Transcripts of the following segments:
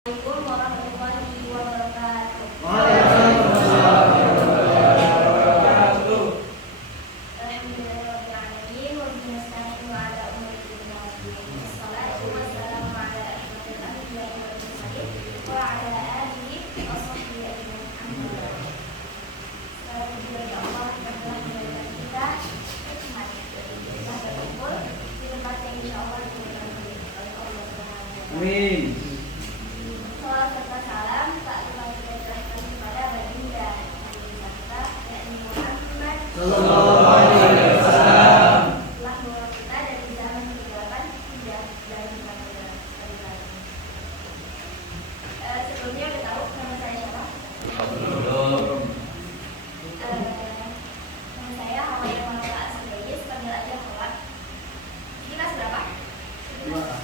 Assalamualaikum warahmatullahi wabarakatuh. Waalaikumsalam warahmatullahi wabarakatuh. Alhamdulillahirabbil alamin wa bihi nasta'inu ala umuri dunya waddin. Wassalatu wassalamu ala asyrofil anbiya'i wal mursalin wa ala alihi wa sahbihi ajmain. Amma ba'd. Sekarang juga ya Allah telah menjadikan kita hikmat kita berkumpul di tempat yang insyaallah diberikan oleh Allah Subhanahu wa taala. Amin. Salam serta salam tak lupa kita curahkan kepada baginda Nabi kita yakni Muhammad Sallallahu alaihi wasallam. telah membawa kita dari zaman kegelapan hingga dari kebenaran. Sebelumnya udah tahu nama saya siapa? Belum. Nama saya Hawaya Maula Asudayis, panggil aja Hawa. Ini kelas berapa? Kelas.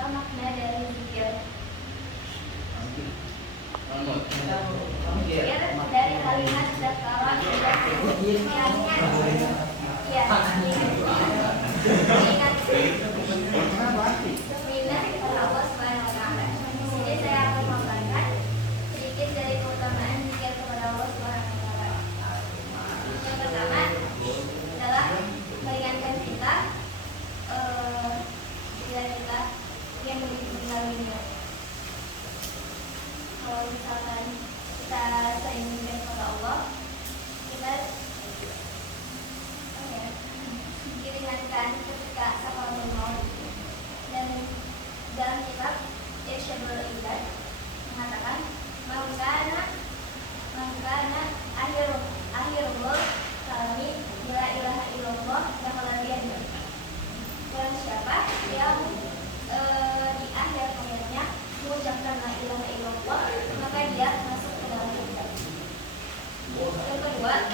Apa makna dari zikir? Zikir dari kalimat zakara ingat Bismillah kepada Allah Subhanahu wa taala. Jadi saya akan memaparkan sedikit dari keutamaan zikir kepada Allah Subhanahu wa taala. Yang pertama adalah meringankan kita bila kita yang meninggal dunia. Kalau misalkan kita sering zikir kepada Allah, kita diringankan ketika sakaratul maut. Dan dalam kitab Irsyadul Ibad mengatakan mangkana akhirul kalami la ilaha illallah dakhala jannah. Barang siapa yang di akhir hayatnya mengucapkan la ilaha illallah, maka dia masuk ke dalam surga. Yang kedua,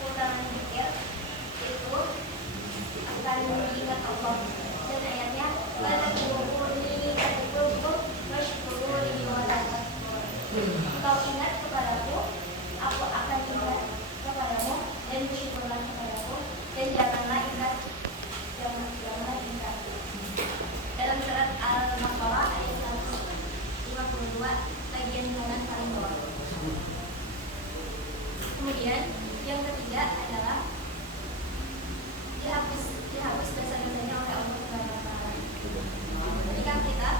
keutamaan zikir itu akan mengingat Allah. Dan ayatnya fadhkuruni adzkurkum washkuruni wala takfurun. Kau ingat kepadaku, aku akan ingat kepadamu, dan bersyukurlah kepadaku, dan janganlah ingat. Dalam surat Al-Baqarah ayat 152 bagian kanan paling bawah. Kemudian yang ketiga adalah dihapus dosa-dosanya oleh Allah Subhanahu wa taala. Ketika kita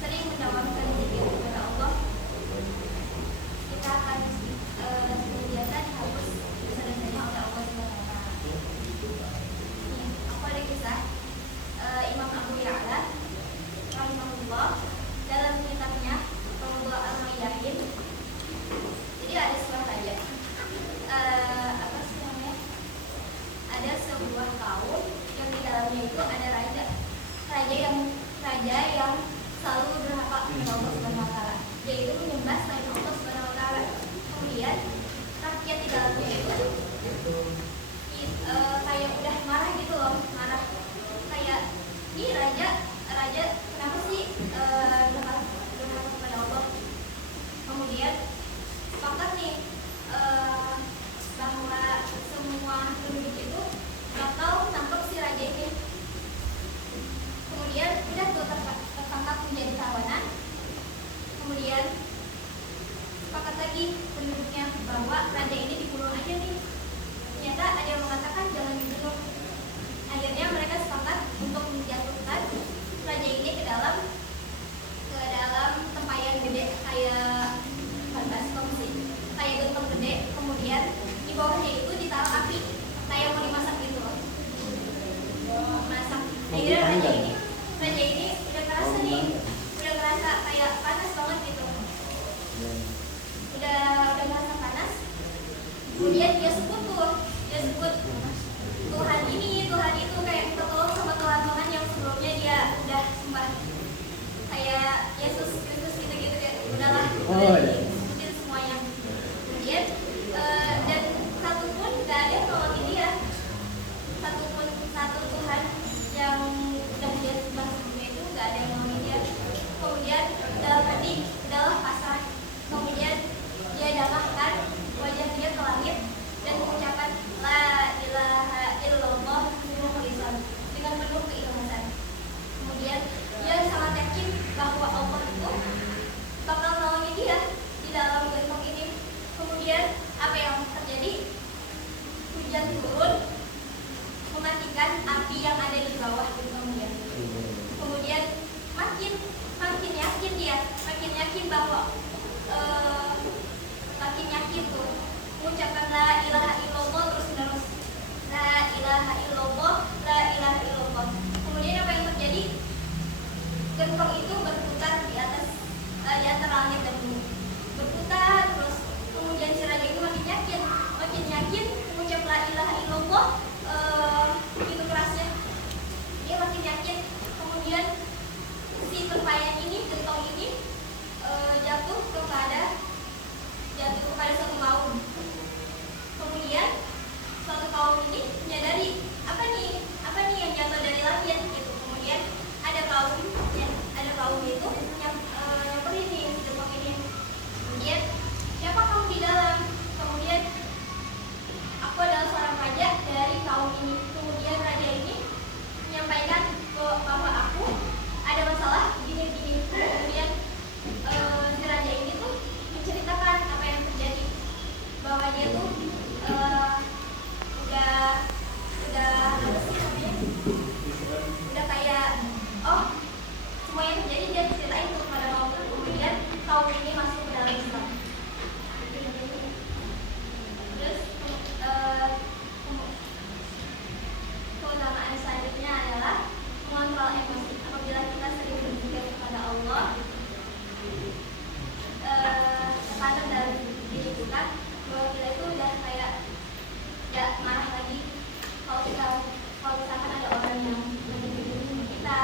sering mendawamkan zikir kepada Allah, kita akan senantiasa dihapus dosa-dosanya oleh Allah Subhanahu wa taala. Aku ada kisah Imam Abu Ya'la rahimahullah dalam kitabnya Rawdah Al-Mayyahin. Jadi ada sebuah raja, apa sih namanya? Ada sebuah kaum yang di dalamnya itu ada raja yang selalu berhak kepada Allah Subhanahu wa taala, yaitu menyembah selain Allah Subhanahu wa taala. Kemudian rakyat di dalamnya itu kayak udah marah gitu loh, kayak ini raja kenapa sih berhak kepada Allah. Kemudian sepakat nih bahwa semua penduduk itu bakal nangkep si raja ini. Kemudian udah tuh tertangkap menjadi tawanan. Kemudian sepakat lagi penduduknya bahwa raja ini dibunuh aja nih. Ternyata ada yang mengatakan jangan dibunuh. Akhirnya mereka sepakat untuk menjatuhkan raja ini ke dalam tempayan gede kayak baskom sih, kayak gentong gede. Kemudian di bawahnya itu ditaruh api kayak mau dimasak gitu loh, masak. Akhirnya raja ini udah ngerasa kayak panas banget gitu, udah ngerasa panas. Kemudian dia sebut Tuhan ini, Tuhan itu, kayak minta tolong sama Tuhan yang sebelumnya dia udah sembah, kayak Yesus Kristus gitu-gitu ya. Udahlah, ikutin semuanya. Kemudian dan satu pun gak ada yang nolongin dia, satu Tuhan yang udah dia sembah sebelumnya itu gak ada yang nolongin dia. Kemudian dalam hati udahlah pasrah. Kemudian Kemudian apa yang terjadi? Hujan turun mematikan api yang ada di bawah gunungnya. Kemudian makin yakin dia, makin yakin bahwa makin yakin tuh mengucapkan la ilaha illallah terus menerus, la ilaha illallah, la ilaha illallah. Kemudian apa yang terjadi? Gentong itu berputar di atas di antara langit dan bumi, berputar terus. Kemudian si raja itu makin yakin mengucap la ilaha illallah, begitu kerasnya dia makin yakin. Kemudian si tempayan ini, gentong ini jatuh kepada suatu kaum. Kemudian suatu kaum ini menyadari apa nih yang jatuh dari langit gitu. Kemudian ada kaum itu yang nyamperin nih si gentong ini. Kemudian siapa kamu di dalam? Kemudian aku adalah seorang raja dari kaum ini. Kemudian raja ini menyampaikan bahwa aku ada masalah gini. Kemudian si raja ini tuh menceritakan apa yang terjadi, bahwa dia tuh udah apa sih namanya, udah kayak semua yang terjadi dia ceritain tuh kepada kaum. Kemudian kaum ini masuk ke dalam Islam. Terus keutamaan selanjutnya adalah mengontrol emosi. Apabila kita sering berzikir kepada Allah, tekanan dalam diri kita bahwa kita itu udah kayak tidak marah lagi. Kalau misalkan ada orang yang menyakiti kita,